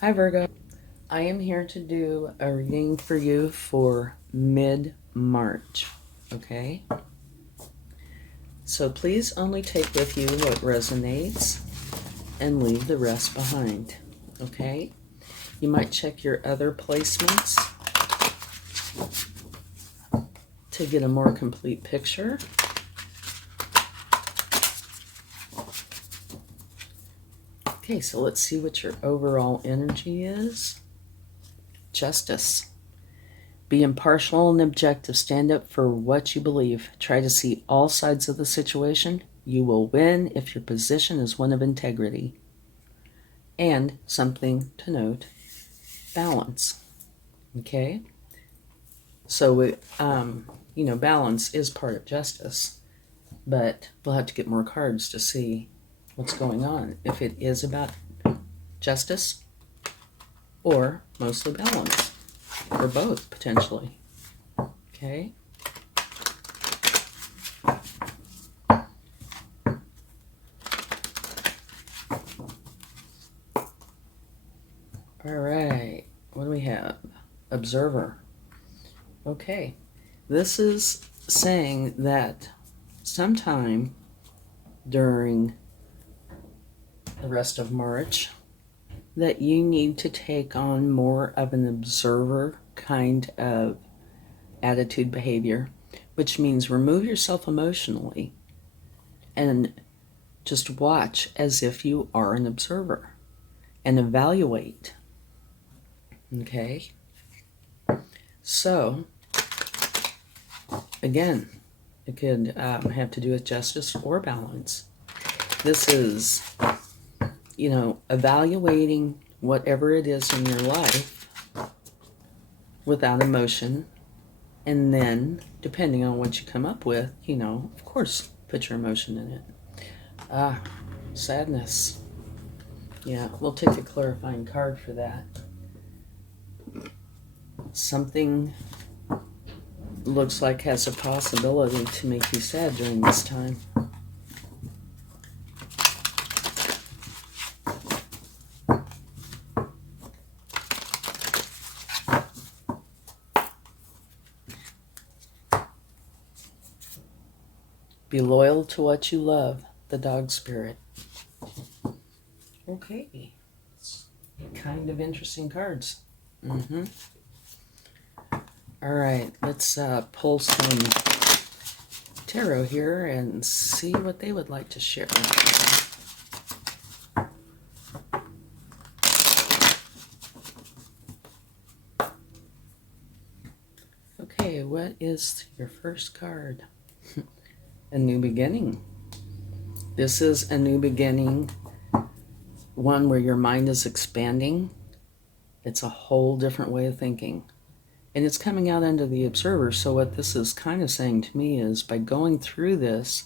Hi Virgo. I am here to do a reading for you for mid-March, okay? So please only take with you what resonates and leave the rest behind, okay? You might check your other placements to get a more complete picture. Okay, so let's see what your overall energy is. Justice. Be impartial and objective. Stand up for what you believe. Try to see all sides of the situation. You will win if your position is one of integrity. And something to note, balance. Okay? So, balance is part of justice. But we'll have to get more cards to see what's going on. If it is about justice or mostly balance. Or both, potentially. Okay? All right. What do we have? Observer. Okay. This is saying that sometime during the rest of March that you need to take on more of an observer kind of attitude behavior, which means remove yourself emotionally and just watch as if you are an observer and evaluate. Okay? So, again, it could have to do with justice or balance. This is, evaluating whatever it is in your life without emotion. And then, depending on what you come up with, of course, put your emotion in it. Sadness. Yeah, we'll take a clarifying card for that. Something looks like has a possibility to make you sad during this time. Be loyal to what you love, the dog spirit. Okay. It's kind of interesting cards. All right, let's pull some tarot here and see what they would like to share. Okay, what is your first card? A new beginning. This is a new beginning, one where your mind is expanding. It's a whole different way of thinking. And it's coming out under the observer. So what this is kind of saying to me is by going through this,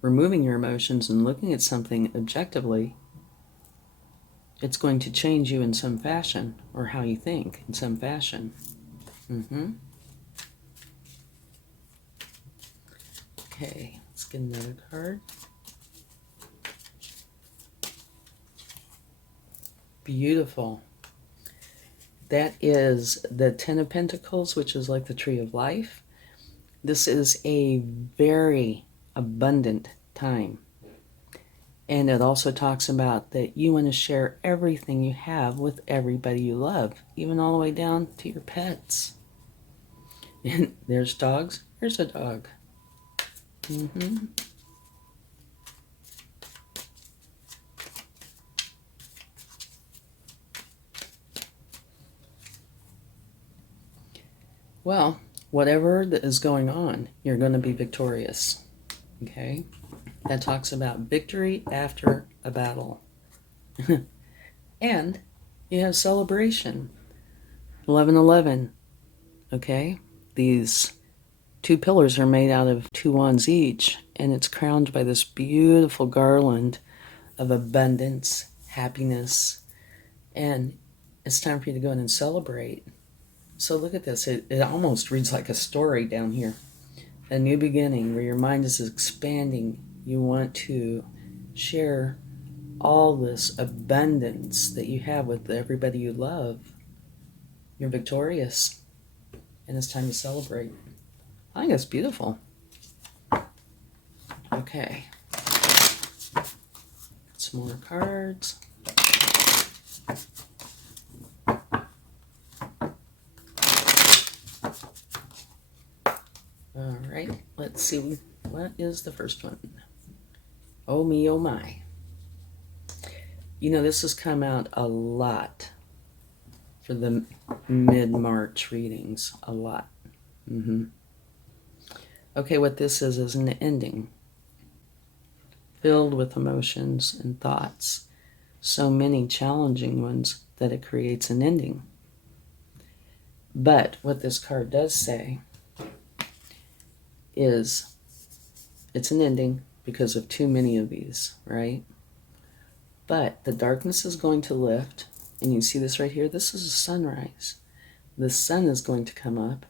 removing your emotions and looking at something objectively, it's going to change you in some fashion, or how you think in some fashion. Okay, let's get another card. Beautiful. That is the Ten of Pentacles, which is like the Tree of Life. This is a very abundant time. And it also talks about that you want to share everything you have with everybody you love, even all the way down to your pets. And there's dogs. Here's a dog. Well, whatever is going on, you're going to be victorious. Okay? That talks about victory after a battle. And you have celebration. 1111. Okay? These two pillars are made out of two wands each, and it's crowned by this beautiful garland of abundance, happiness, and it's time for you to go in and celebrate. So look at this. It almost reads like a story down here. A new beginning where your mind is expanding. You want to share all this abundance that you have with everybody you love. You're victorious, and it's time to celebrate. I think that's beautiful. Okay. Some more cards. All right, let's see. What is the first one? Oh me, oh my. You know, this has come out a lot for the mid-March readings. A lot. Okay, what this is an ending. Filled with emotions and thoughts. So many challenging ones that it creates an ending. But what this card does say is it's an ending because of too many of these, right? But the darkness is going to lift, and you see this right here. This is a sunrise. The sun is going to come up,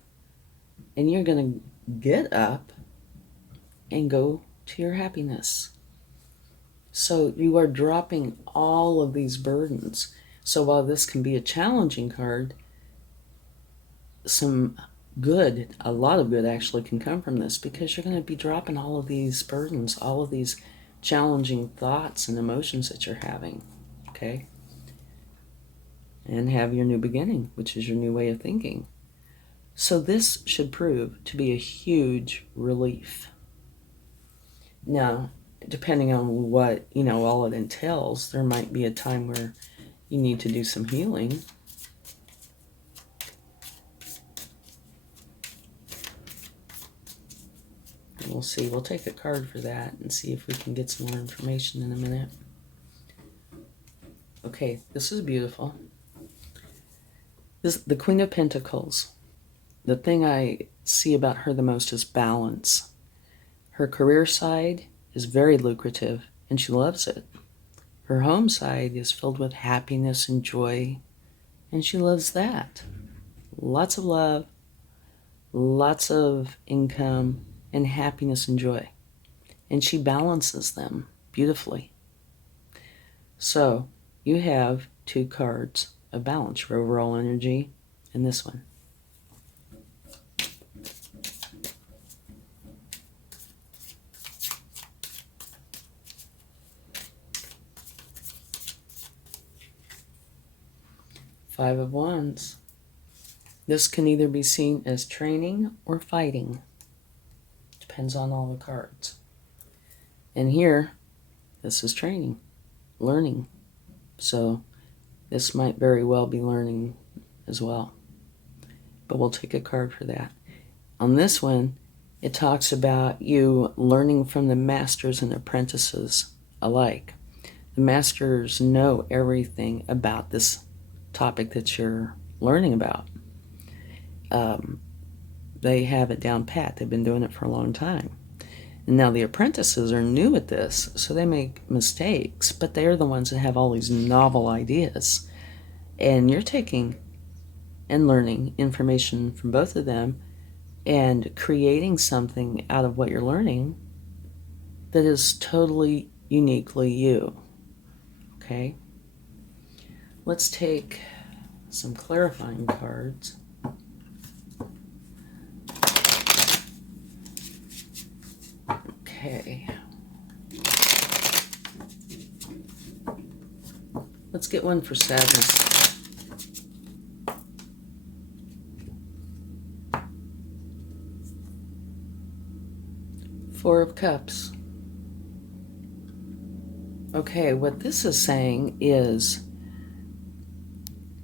and you're going to get up and go to your happiness. So you are dropping all of these burdens. So while this can be a challenging card, a lot of good actually can come from this, because you're going to be dropping all of these burdens, all of these challenging thoughts and emotions that you're having, okay? And have your new beginning, which is your new way of thinking. So this should prove to be a huge relief. Now, depending on what, all it entails, there might be a time where you need to do some healing. And we'll see. We'll take a card for that and see if we can get some more information in a minute. Okay, this is beautiful. This the Queen of Pentacles. The thing I see about her the most is balance. Her career side is very lucrative, and she loves it. Her home side is filled with happiness and joy, and she loves that. Lots of love, lots of income, and happiness and joy. And she balances them beautifully. So you have two cards of balance, your overall energy, and this one. Five of Wands. This can either be seen as training or fighting. Depends on all the cards. And here, this is training, learning. So this might very well be learning as well. But we'll take a card for that. On this one, it talks about you learning from the masters and apprentices alike. The masters know everything about this topic that you're learning about. They have it down pat. They've been doing it for a long time. And now the apprentices are new at this, so they make mistakes, but they're the ones that have all these novel ideas. And you're taking and learning information from both of them and creating something out of what you're learning that is totally uniquely you. Okay? Let's take some clarifying cards. Okay. Let's get one for sadness. Four of Cups. Okay, what this is saying is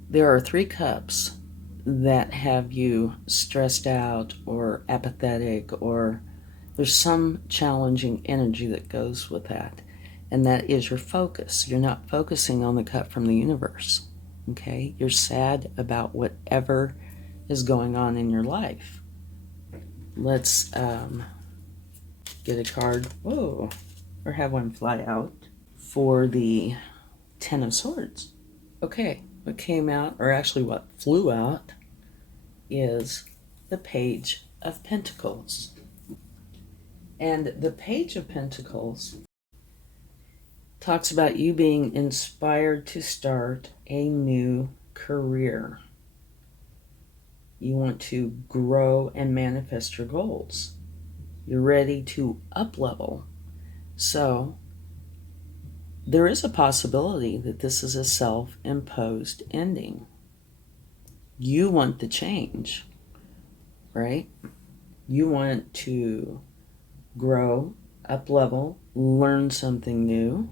there are three cups that have you stressed out or apathetic, or there's some challenging energy that goes with that. And that is your focus. You're not focusing on the cup from the universe. Okay? You're sad about whatever is going on in your life. Let's get a card. Whoa. Or have one fly out for the Ten of Swords. Okay. What came out, or actually what flew out, is the Page of Pentacles. And the Page of Pentacles Talks about you being inspired to start a new career. You want to grow and manifest your goals. You're ready to up level. So there is a possibility that this is a self-imposed ending. You want the change, right? You want to grow, up level, learn something new.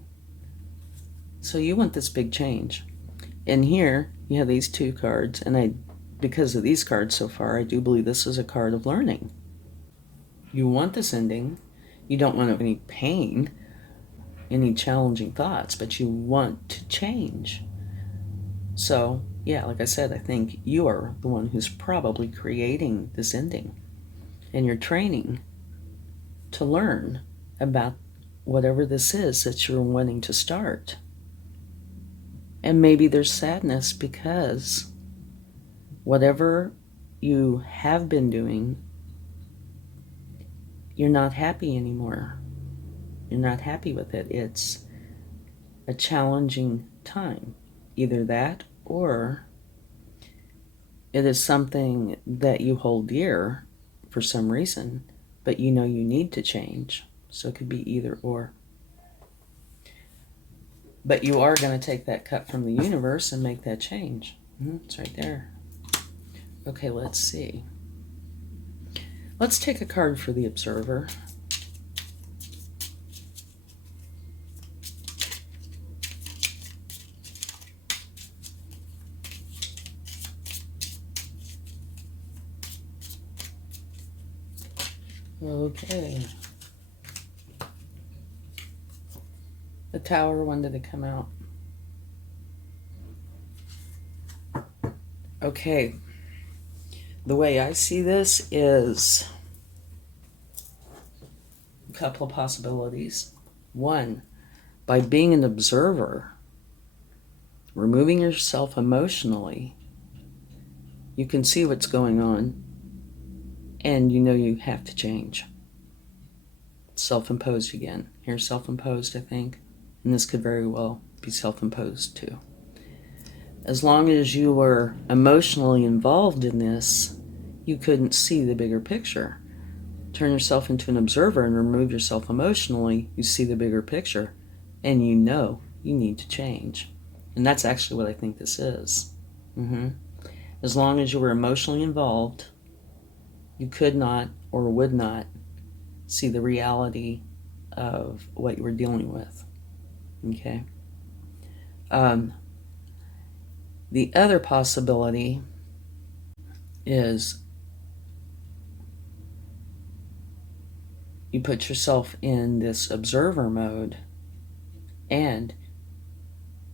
So you want this big change. And here you have these two cards, and because of these cards so far, I do believe this is a card of learning. You want this ending. You don't want any pain, any challenging thoughts, but you want to change. So, yeah, like I said, I think you are the one who's probably creating this ending. And you're training to learn about whatever this is that you're wanting to start. And maybe there's sadness because whatever you have been doing, you're not happy anymore. You're not happy with it. It's a challenging time. Either that or it is something that you hold dear for some reason, but you know you need to change. So it could be either or. But you are going to take that cut from the universe and make that change. It's right there. Okay, let's see. Let's take a card for the observer. Okay. The Tower, when did it come out? Okay. The way I see this is a couple of possibilities. One, by being an observer, removing yourself emotionally, you can see what's going on and you know you have to change. Self-imposed again. Here's self-imposed, I think. And this could very well be self-imposed too. As long as you were emotionally involved in this, you couldn't see the bigger picture. Turn yourself into an observer and remove yourself emotionally, you see the bigger picture, and you know you need to change. And that's actually what I think this is. As long as you were emotionally involved, you could not or would not see the reality of what you were dealing with. Okay? The other possibility is you put yourself in this observer mode and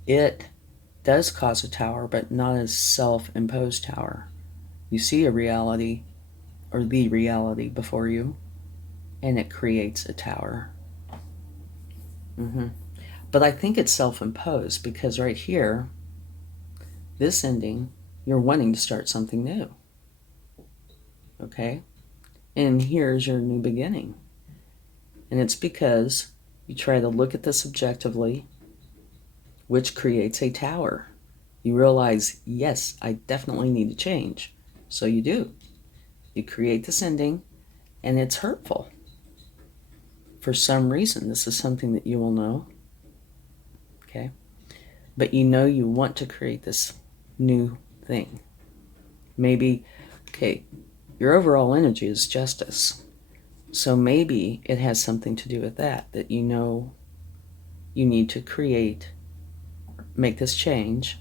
it does cause a tower, but not a self-imposed tower. You see a reality or the reality before you and it creates a tower. But I think it's self-imposed because right here, this ending, you're wanting to start something new. Okay? And here's your new beginning. And it's because you try to look at this objectively, which creates a tower. You realize, yes, I definitely need to change. So you do. You create this ending, and it's hurtful. For some reason, this is something that you will know. Okay? But you know you want to create this new thing. Maybe, okay, your overall energy is justice. So maybe it has something to do with that you know you need to create, make this change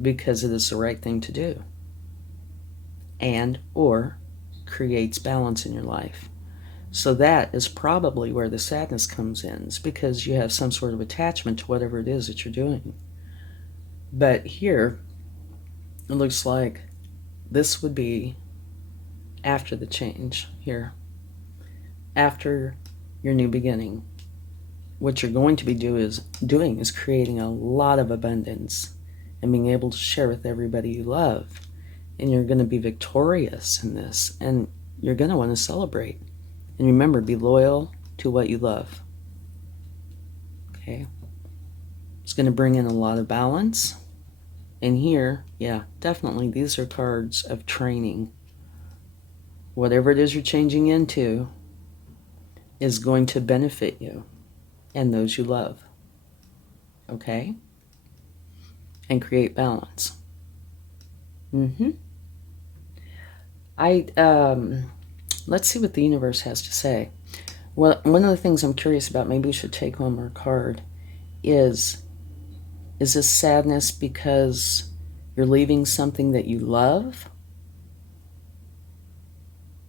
because it is the right thing to do. And, or creates balance in your life. So that is probably where the sadness comes in. It's because you have some sort of attachment to whatever it is that you're doing. But here, it looks like this would be after the change here. After your new beginning. What you're going to be doing is creating a lot of abundance and being able to share with everybody you love. And you're going to be victorious in this. And you're going to want to celebrate. And remember, be loyal to what you love. Okay. It's going to bring in a lot of balance. And here, yeah, definitely these are cards of training. Whatever it is you're changing into is going to benefit you and those you love. Okay? And create balance. Let's see what the universe has to say. Well, one of the things I'm curious about, maybe we should take one more card, is this sadness because you're leaving something that you love?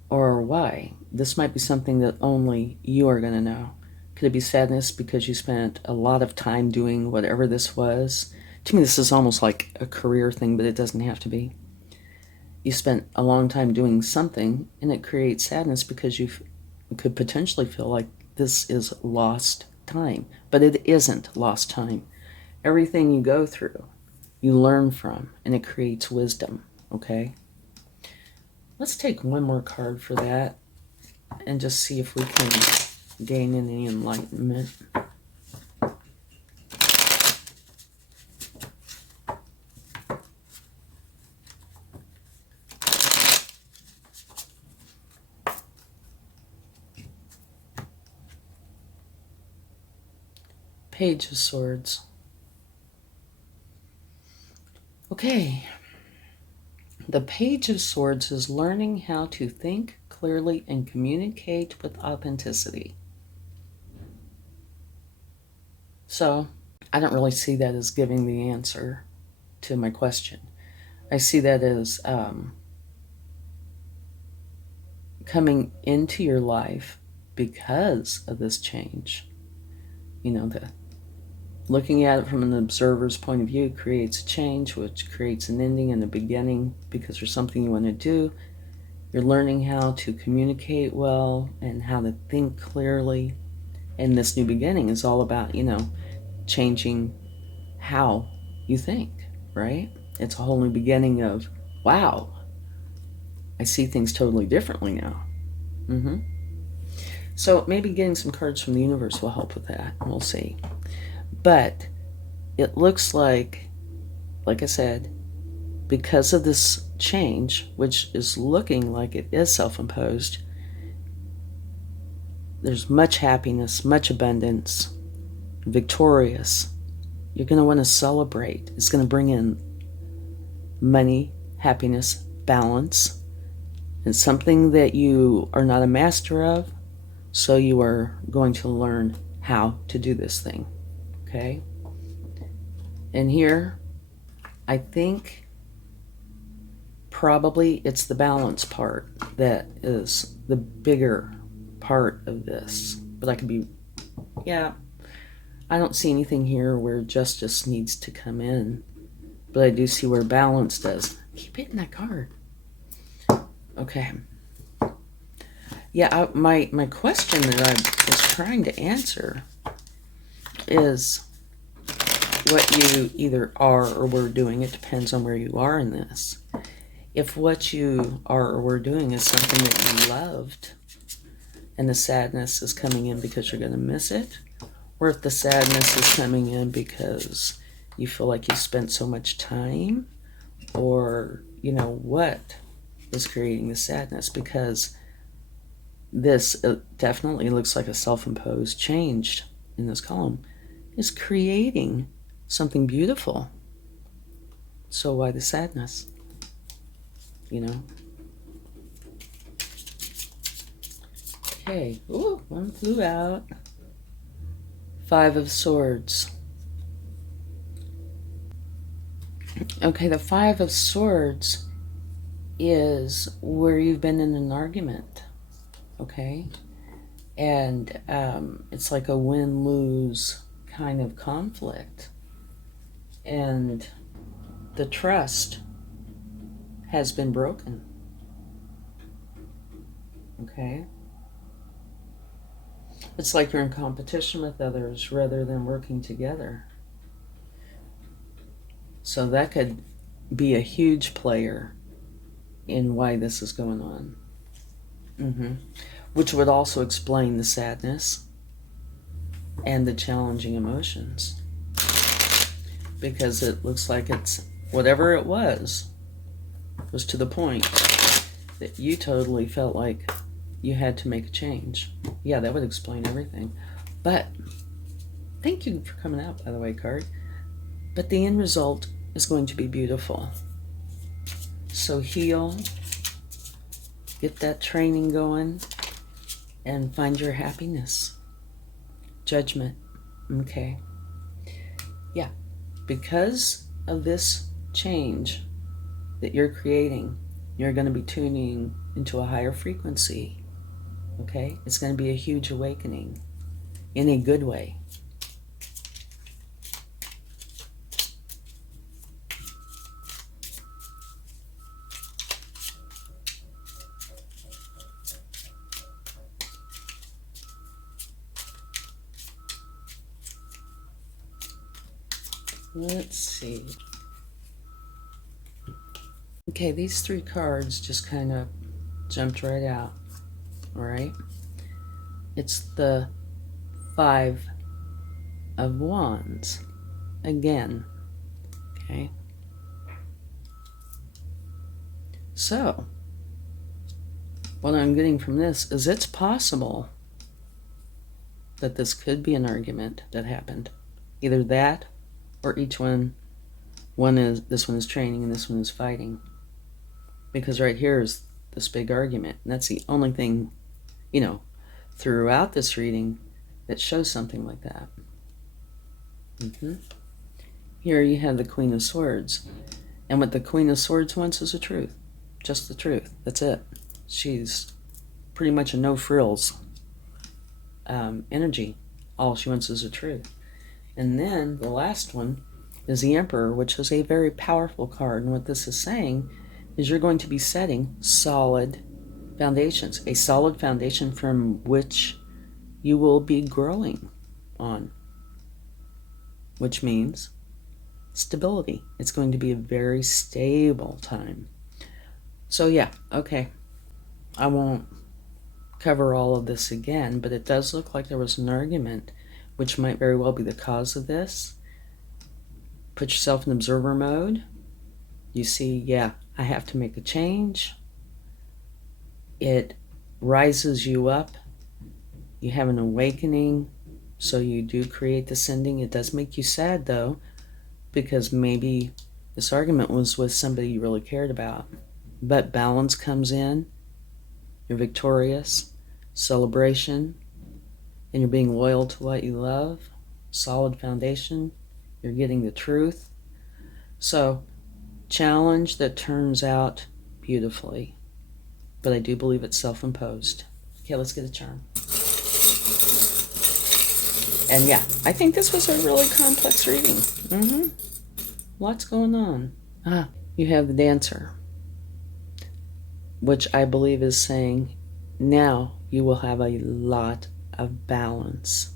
Or why? This might be something that only you are going to know. Could it be sadness because you spent a lot of time doing whatever this was? To me, this is almost like a career thing, but it doesn't have to be. You spent a long time doing something, and it creates sadness because you could potentially feel like this is lost time. But it isn't lost time. Everything you go through, you learn from, and it creates wisdom, okay? Let's take one more card for that and just see if we can gain any enlightenment. Page of Swords. Okay. The Page of Swords is learning how to think clearly and communicate with authenticity. So, I don't really see that as giving the answer to my question. I see that as coming into your life because of this change. You know, looking at it from an observer's point of view creates a change, which creates an ending and a beginning because there's something you want to do. You're learning how to communicate well and how to think clearly. And this new beginning is all about, changing how you think, right? It's a whole new beginning of, wow, I see things totally differently now. So maybe getting some cards from the universe will help with that. We'll see. But it looks like I said, because of this change, which is looking like it is self-imposed, there's much happiness, much abundance, victorious. You're going to want to celebrate. It's going to bring in money, happiness, balance. It's something that you are not a master of, so you are going to learn how to do this thing. Okay? And here, I think probably it's the balance part that is the bigger part of this. But I could be, I don't see anything here where justice needs to come in. But I do see where balance does. Keep hitting that card. Okay. Yeah, my question that I was trying to answer is what you either are or were doing. It depends on where you are in this. If what you are or were doing is something that you loved and the sadness is coming in because you're going to miss it, or if the sadness is coming in because you feel like you spent so much time, or what is creating the sadness, because this definitely looks like a self-imposed change in this column is creating something beautiful. So why the sadness? Okay. Ooh, one flew out. 5 of Swords. Okay, the 5 of Swords is where you've been in an argument. Okay? And it's like a win-lose kind of conflict. And the trust has been broken. Okay? It's like you're in competition with others rather than working together. So that could be a huge player in why this is going on. Which would also explain the sadness. and the challenging emotions. Because it looks like it's whatever it was to the point that you totally felt like you had to make a change. Yeah, that would explain everything. But thank you for coming out, by the way, card. But the end result is going to be beautiful. So heal, get that training going, and find your happiness. Judgment. Okay. Yeah. Because of this change that you're creating, you're going to be tuning into a higher frequency. Okay? It's going to be a huge awakening in a good way. Let's see. Okay, these three cards just kind of jumped right out. All right. It's the Five of Wands again. Okay. So, what I'm getting from this is it's possible that this could be an argument that happened. Either that or each one is, this one is training and this one is fighting. Because right here is this big argument. And that's the only thing, throughout this reading that shows something like that. Here you have the Queen of Swords. And what the Queen of Swords wants is the truth. Just the truth. That's it. She's pretty much a no-frills energy. All she wants is the truth. And then the last one is the Emperor, which is a very powerful card. And what this is saying is you're going to be setting solid foundations, a solid foundation from which you will be growing on, which means stability. It's going to be a very stable time. So yeah, okay. I won't cover all of this again, but it does look like there was an argument which might very well be the cause of this. Put yourself in observer mode. You see, yeah, I have to make a change. It rises you up. You have an awakening, so you do create this ending. It does make you sad, though, because maybe this argument was with somebody you really cared about. But balance comes in. You're victorious. Celebration. And you're being loyal to what you love. Solid foundation. You're getting the truth. So, challenge that turns out beautifully. But I do believe it's self-imposed. Okay, let's get a charm. And yeah, I think this was a really complex reading. Lots going on. You have the Dancer, which I believe is saying, now you will have a lot of balance,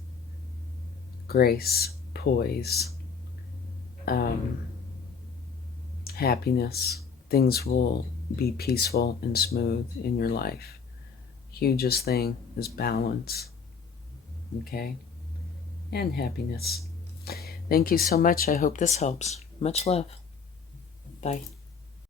grace, poise, happiness. Things will be peaceful and smooth in your life. Hugest thing is balance, okay? And happiness. Thank you so much. I hope this helps. Much love. Bye.